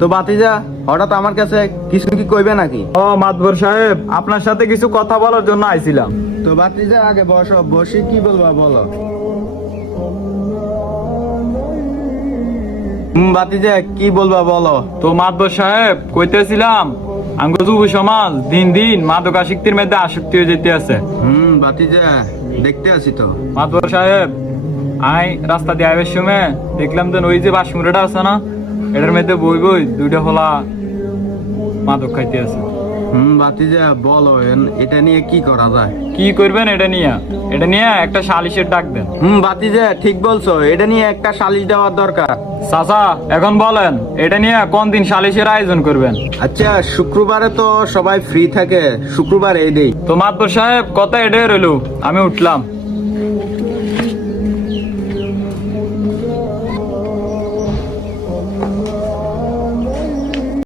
তো বাতিজা হঠাৎ আমার কাছে কিছু কি কইবে নাকি? ও মাতবর সাহেব, আপনার সাথে কিছু কথা বলার জন্য আইছিলাম। তো বাতিজা আগে বসো, বসি কি বলবা বলো। বাতিজা কি বলবা বলো। তো মাতবর সাহেব কইতেছিলাম, আঙ্গ যুব সমাজ দিন দিন মাদকাসক্তির মধ্যে আসক্তি হয়ে যেতে আছে। বাতিজা দেখতে আছি তো। মাতবর সাহেব, আই রাস্তা দিয়ে আইবার সময় দেখলাম তো ওই যে বাসমুড়াটা আছে না, এটার মধ্যে বই বই দুইটা হলা মাদক খাইতে আছে। বাতিজা বলো এটা নিয়ে কি করা যায়? কি করবেন এটা নিয়ে? এটা নিয়ে একটা সালিশের ডাক দেন। বাতিজা ঠিক বলছো, এটা নিয়ে একটা সালিশ দেওয়ার দরকার। চাচা এখন বলেন, এটা নিয়ে কোন দিন সালিশের আয়োজন করবেন? আচ্ছা, শুক্রবারে তো সবাই ফ্রি থাকে, শুক্রবার এই দেই। তো মাতবর সাহেব কথা এটাই রইল, আমি উঠলাম।